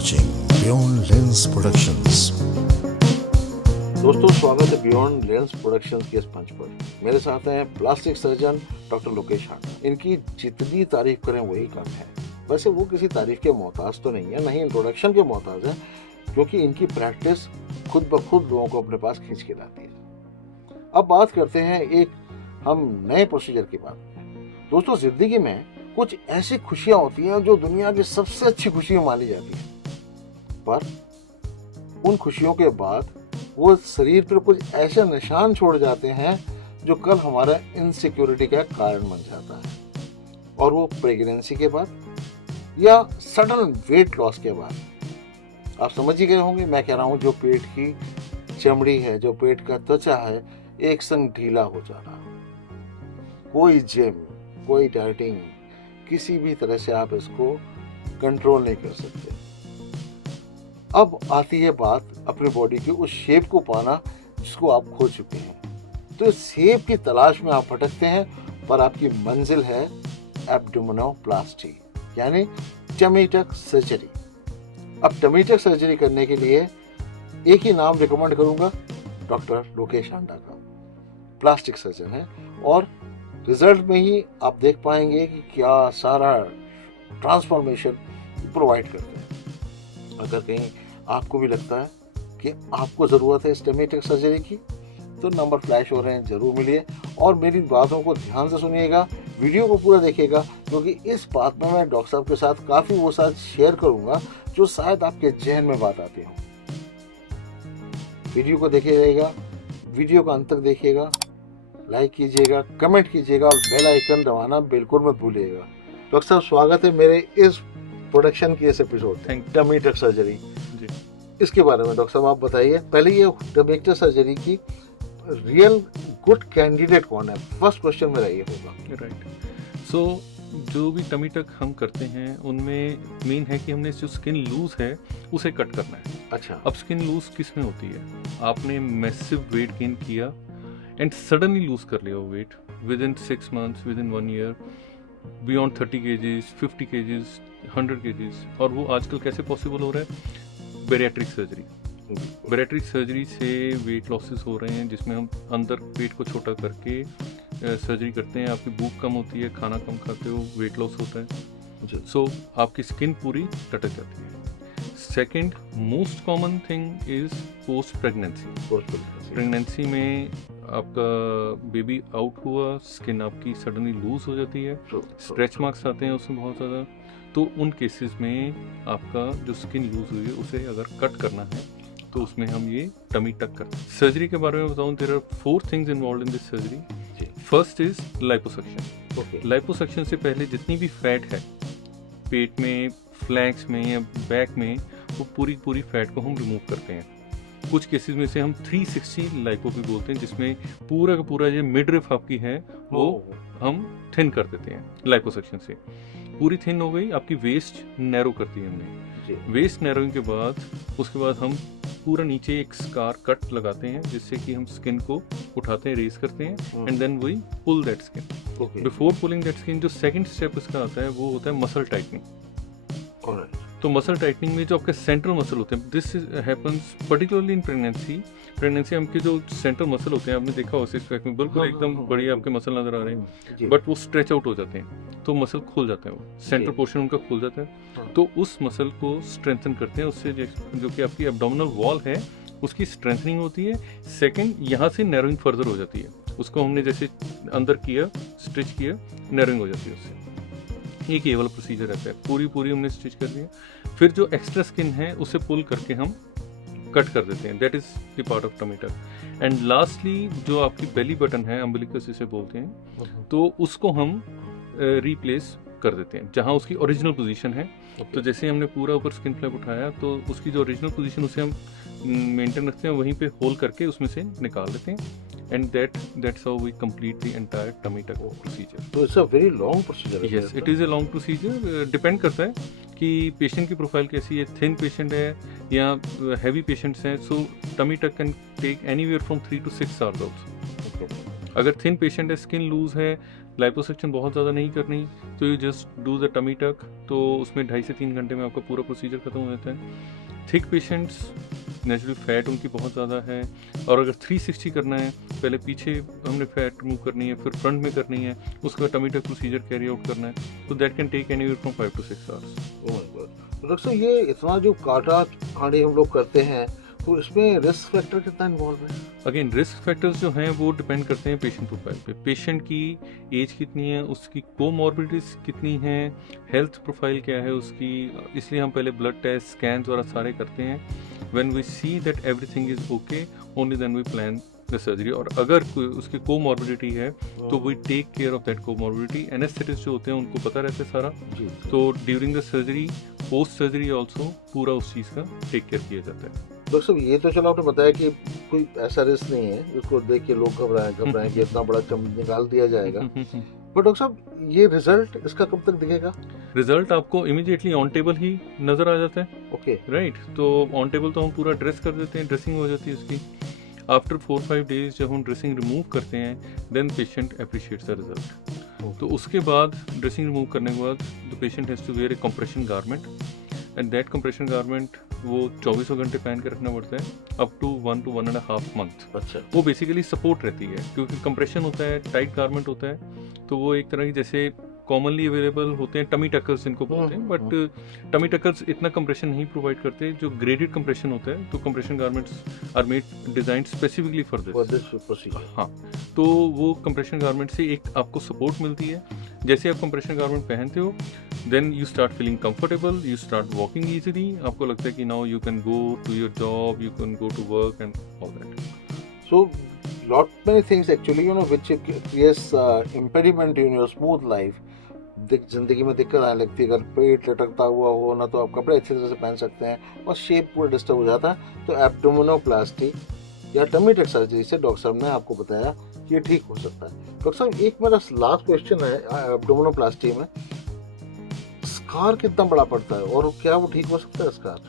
watching Beyond Lens Productions. दोस्तों, स्वागत है बियॉन्ड लेंस प्रोडक्शंस के इस मंच पर। मेरे साथ हैं प्लास्टिक सर्जन डॉक्टर लोकेश हांडा। इनकी जितनी तारीफ करें वही कम है। वैसे वो किसी तारीफ के मोहताज तो नहीं है, नहीं इंट्रोडक्शन के मोहताज है, क्योंकि इनकी प्रैक्टिस खुद ब खुद लोगों को अपने पास खींच के लाती है। अब बात करते हैं एक हम नए प्रोसीजर की बात। दोस्तों, जिंदगी में कुछ ऐसी खुशियां होती हैं जो दुनिया की सबसे अच्छी खुशियां मानी जाती हैं, पर उन खुशियों के बाद वो शरीर पर कुछ ऐसे निशान छोड़ जाते हैं जो कल हमारा इनसिक्योरिटी का कारण बन जाता है। और वो प्रेगनेंसी के बाद या सडन वेट लॉस के बाद। आप समझ ही गए होंगे मैं कह रहा हूँ, जो पेट की चमड़ी है, जो पेट का त्वचा है, एक संग ढीला हो जाना। कोई जिम, कोई डाइटिंग, किसी भी तरह से आप इसको कंट्रोल नहीं कर सकते। अब आती है बात अपनी बॉडी की उस शेप को पाना जिसको आप खो चुके हैं। तो इस शेप की तलाश में आप भटकते हैं, पर आपकी मंजिल है एब्डोमिनोप्लास्टी, यानी टमी टक सर्जरी। अब टमी टक सर्जरी करने के लिए एक ही नाम रिकमेंड करूंगा, डॉक्टर लोकेश हांडा का। प्लास्टिक सर्जन है और रिजल्ट में ही आप देख पाएंगे कि क्या सारा ट्रांसफॉर्मेशन प्रोवाइड करते हैं। अगर कहीं आपको भी लगता है कि आपको ज़रूरत है इस टमी टक सर्जरी की, तो नंबर फ्लैश हो रहे हैं, जरूर मिलिए और मेरी बातों को ध्यान से सुनिएगा, वीडियो को पूरा देखिएगा, क्योंकि इस बात में मैं डॉक्टर साहब के साथ काफ़ी वो साथ शेयर करूंगा जो शायद आपके जहन में बात आती हो। वीडियो को देखिएगा, वीडियो का अंत तक देखिएगा, लाइक कीजिएगा, कमेंट कीजिएगा और बेल आइकन दबाना बिल्कुल मत भूलिएगा। डॉक्टर साहब, स्वागत है मेरे इस प्रोडक्शन की इस एपिसोड में, टमी टक सर्जरी। इसके बारे में डॉक्टर साहब आप बताइए। पहले ये टमी टक सर्जरी की रियल गुड कैंडिडेट कौन है? फर्स्ट क्वेश्चन मेरा ये होगा। राइट। सो जो भी टमी टक हम करते हैं उनमें मेन है कि हमने जो स्किन लूज है उसे कट करना है। अच्छा। अब स्किन लूज किस में होती है? आपने मैसिव वेट गेन किया एंड सडनली लूज कर लिया वो weight within 6 months, within 1 year, beyond 30 kgs, 50 kgs, 100 kgs। और वो आजकल कैसे पॉसिबल हो रहा है? Bariatric surgery. बेरियाट्रिक सर्जरी से वेट लॉसेस हो रहे हैं, जिसमें हम अंदर पेट को छोटा करके सर्जरी करते हैं। आपकी भूख कम होती है, खाना कम खाते हो, वेट लॉस होता है। सो आपकी स्किन पूरी टटक जाती है। Second most common thing is post pregnancy. Pregnancy में आपका बेबी आउट हुआ, स्किन आपकी सडनली लूज हो जाती है, स्ट्रेच मार्क्स आते हैं उसमें बहुत ज़्यादा। तो उन केसेस में आपका जो स्किन लूज हुई है उसे अगर कट करना है तो उसमें हम ये टमी टक करते हैं। सर्जरी के बारे में बताऊं, there are 4 things involve in this surgery. First is liposuction. Liposuction से पहले जितनी भी फैट है पेट में, फ्लैंक्स में या बैक में, वो पूरी फैट को हम रिमूव करते हैं। कुछ केसेस में से हम 360 लाइपो भी बोलते हैं, जिसमें पूरा का पूरा जो मिडरिफ आपकी है वो हम थिन कर देते हैं लाइपोसक्शन से। पूरी थिन हो गई, आपकी वेस्ट नैरो कर दी हमने। वेस्ट नैरोइंग के बाद उसके बाद हम पूरा नीचे एक स्कार कट लगाते हैं, जिससे कि हम स्किन को उठाते हैं, रेज करते हैं and then we pull that skin. Before pulling that skin जो सेकंड स्टेप इसका आता है वो होता है मसल टाइटनिंग। तो मसल टाइटनिंग में जो आपके सेंट्रल मसल होते हैं, this happens particularly in pregnancy. हमके जो सेंट्रल मसल होते हैं, आपने देखा हो सिक्स पैक में बिल्कुल एकदम बढ़िया आपके मसल नजर आ रहे हैं, बट वो स्ट्रेच आउट हो जाते हैं, तो मसल खुल जाते हैं, वो सेंट्रल पोर्शन उनका खुल जाता है। तो उस मसल को स्ट्रेंथन करते हैं, उससे जो कि आपकी एब्डोमिनल वॉल है उसकी स्ट्रेंथनिंग होती है। सेकेंड, यहाँ से नैरोइंग फर्दर हो जाती है, उसको हमने जैसे अंदर किया, स्टिच किया, नैरोइंग हो जाती है उससे। एक ये वाला प्रोसीजर रहता है, पूरी हमने स्टिच कर दिया। फिर जो एक्स्ट्रा स्किन है उसे पुल करके हम कट कर देते हैं, that is the part of tummy tuck. And lastly जो आपकी बेली बटन है, अम्बिलिकस इसे बोलते हैं, तो उसको हम रिप्लेस कर देते हैं जहां उसकी ओरिजिनल पोजीशन है। तो जैसे हमने पूरा ऊपर स्किन फ्लैप उठाया, तो उसकी जो ओरिजिनल पोजीशन उसे हम मेंटेन रखते हैं, वहीं पे होल्ड करके उसमें से निकाल लेते हैं। And that's how we complete the entire tummy tuck procedure. So it's a very long procedure. Yes, it is a long procedure. Depend करता है कि पेशेंट की प्रोफाइल कैसी है, थिन पेशेंट है या हैवी पेशेंट्स हैं। So tummy tuck can take anywhere from 3 to 6 hours also. अगर थिन पेशेंट है, स्किन लूज है, लाइपोसक्शन बहुत ज़्यादा नहीं करनी, तो you just do the tummy tuck, तो उसमें 2.5 से 3 घंटे में आपका पूरा प्रोसीजर खत्म हो जाता है। थिक पेशेंट्स नेचुरली फैट उनकी बहुत ज़्यादा है, और अगर 360 करना है, पहले पीछे हमने फैट रिमूव करनी है, फिर फ्रंट में करनी है, उसका tummy tuck procedure carry out करना है, तो that can take anywhere from 5 to 6 hours। तो डॉक्टर साहब ये इतना जो काटा खाड़ी हम लोग करते हैं, तो इसमें रिस्क फैक्टर कितना इन्वॉल्व है? अगेन रिस्क फैक्टर्स जो हैं वो डिपेंड करते हैं पेशेंट प्रोफाइल पे। पेशेंट की एज कितनी है, उसकी कोमॉर्बिडिटीज कितनी हैं, हेल्थ प्रोफाइल क्या है उसकी, इसलिए हम पहले ब्लड टेस्ट, स्कैन्स और सारे करते हैं। When we see that everything is okay, only then we plan the surgery. और अगर कोई उसकी कोमॉर्बिडिटी है तो we take care of that comorbidity. Anaesthetist जो होते हैं उनको पता रहता है सारा, जी। तो during the surgery, post surgery also पूरा उस चीज़ का टेक केयर किया जाता है। डॉक्टर साहब ये तो चलो आपने बताया कि कोई ऐसा रिस्क नहीं है जिसको देख के लोग घबराएं कि इतना बड़ा चम निकाल दिया जाएगा, पर डॉक्टर साहब ये रिजल्ट इसका कब तक दिखेगा? रिजल्ट आपको इमीडिएटली ऑन टेबल ही नज़र आ जाता है। ओके, राइट, तो ऑन टेबल तो हम पूरा ड्रेस कर देते हैं, ड्रेसिंग हो जाती है उसकी। आफ्टर 4-5 डेज जब हम ड्रेसिंग रिमूव करते हैं, then patient appreciates the result. तो उसके बाद ड्रेसिंग रिमूव करने के बाद the patient has to wear a compression garment, and that compression garment वो 24 घंटे पहन के रखना पड़ता है, अप टू 1 to 1.5 मंथ। अच्छा, वो बेसिकली सपोर्ट रहती है, क्योंकि कंप्रेशन होता है, टाइट गारमेंट होता है, तो वो एक तरह की जैसे कॉमनली अवेलेबल होते हैं टमी टकर्स जिनको बोलते हैं, बट टमी टकर्स इतना कंप्रेशन नहीं प्रोवाइड करते। जो ग्रेडेड कंप्रेशन होता है, तो compression garments are made design specifically for this. Procedure. हाँ, तो वो कंप्रेशन गारमेंट से एक आपको सपोर्ट मिलती है। जैसे आप कंप्रेशन गारमेंट पहनते हो, then you start feeling comfortable, you start walking easily, आपको लगता है कि now you can go to your job, you can go to work and all that. So lot many things actually which creates impediment in your smooth life। जिंदगी में दिक्कत आने लगती है, अगर पेट लटकता हुआ हो ना, तो आप कपड़े अच्छी तरह से पहन सकते हैं और शेप पूरा डिस्टर्ब हो जाता है। तो एब्डोमिनोप्लास्टी या टमी टक सर्जरी से डॉक्टर साहब ने आपको बताया कि ये ठीक हो सकता है। डॉक्टर साहब एक मेरा लास्ट क्वेश्चन है, एब्डोमिनोप्लास्टी में स्कार कितना बड़ा पड़ता है और क्या वो ठीक हो सकता है स्कार?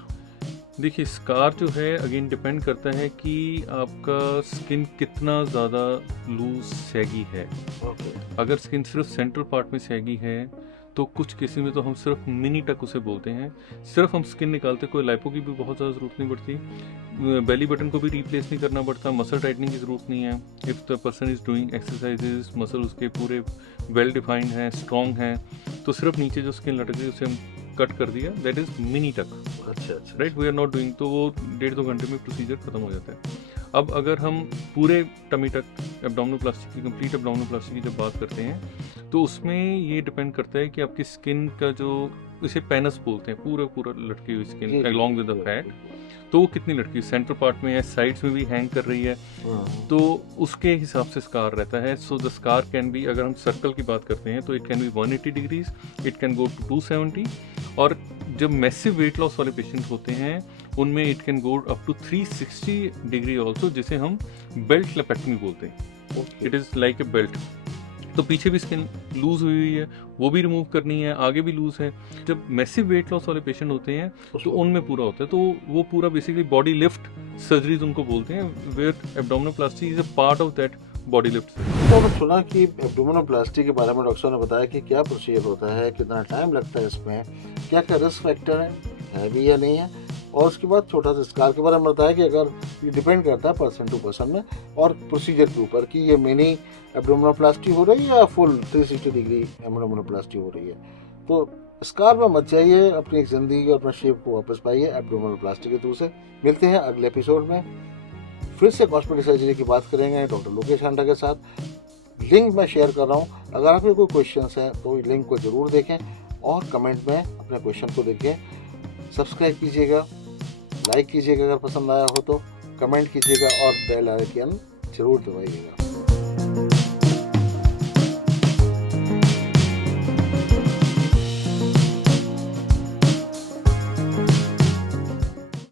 देखिए, स्कार जो है अगेन डिपेंड करता है कि आपका स्किन कितना ज़्यादा लूज सैगी है। ओके, अगर स्किन सिर्फ सेंट्रल पार्ट में सैगी है, तो कुछ केसेस में तो हम सिर्फ मिनी टक उसे बोलते हैं, सिर्फ हम स्किन निकालते, कोई लाइपो की भी बहुत ज़्यादा ज़रूरत नहीं पड़ती, बेली बटन को भी रिप्लेस नहीं करना पड़ता, मसल टाइटनिंग की ज़रूरत नहीं है। If the person is doing exercises, muscle उसके पूरे वेल डिफाइंड हैं, स्ट्रॉन्ग हैं, तो सिर्फ नीचे जो स्किन लटक रही है उसे हम कट कर दिया, दैट इज़ मिनी टक। अच्छा अच्छा, right, we are not doing, तो वो 1.5-2 घंटे में प्रोसीजर खत्म हो जाता है। अब अगर हम पूरे टमी टक एब्डोमिनोप्लास्टी की, कंप्लीट एब्डोमिनोप्लास्टी की जब बात करते हैं, तो उसमें ये डिपेंड करता है कि आपकी स्किन का जो, इसे पेनस बोलते हैं, पूरा लटकी हुई skin along with the fat, तो वो कितनी लटकी, सेंटर पार्ट में है, साइड्स में भी हैंग कर रही है, तो उसके हिसाब से स्कार रहता है। So the scar can be, अगर हम सर्कल की बात करते हैं तो it can be 180 degrees, it can go to 270, और जब मैसिव वेट लॉस वाले पेशेंट होते हैं उनमें it can go up to 360 degree also, जिसे हम बेल्ट लेपेक्टमी बोलते हैं। It is like a belt, तो पीछे भी स्किन लूज हुई है, वो भी रिमूव करनी है, आगे भी लूज है। जब मैसिव वेट लॉस वाले पेशेंट होते हैं तो उनमें पूरा होता है, तो वो पूरा बेसिकली बॉडी लिफ्ट सर्जरीज उनको बोलते हैं, where abdominoplasty is a part of that body lift. तो मैंने सुना कि एब्डोमिनोप्लास्टी के बारे में डॉक्टर साहब ने बताया कि क्या प्रोसीजर होता है, कितना टाइम लगता है इसमें, क्या क्या रिस्क फैक्टर है भी या नहीं है, और उसके बाद छोटा सा स्कार के बारे में बताया कि अगर ये डिपेंड करता है पर्सन टू पर्सन में और प्रोसीजर के ऊपर कि ये मिनी एब्डोमिनोप्लास्टी हो रही है या फुल 360 डिग्री एब्डोमिनोप्लास्टी हो रही है। तो स्कार में मत जाइए, अपनी जिंदगी और अपने शेप को वापस पाइए एब्डोमिनोप्लास्टी के थ्रू से। मिलते हैं अगले एपिसोड में, फिर से कॉस्मेटिक सर्जरी की बात करेंगे डॉक्टर लोकेश हांडा के साथ। लिंक मैं शेयर कर रहा हूँ, अगर आपके कोई क्वेश्चंस हैं तो लिंक को ज़रूर देखें और कमेंट में अपने क्वेश्चन को देखें। सब्सक्राइब कीजिएगा, लाइक कीजिएगा अगर पसंद आया हो तो, कमेंट कीजिएगा और बेल आइकन जरूर दबाइएगा।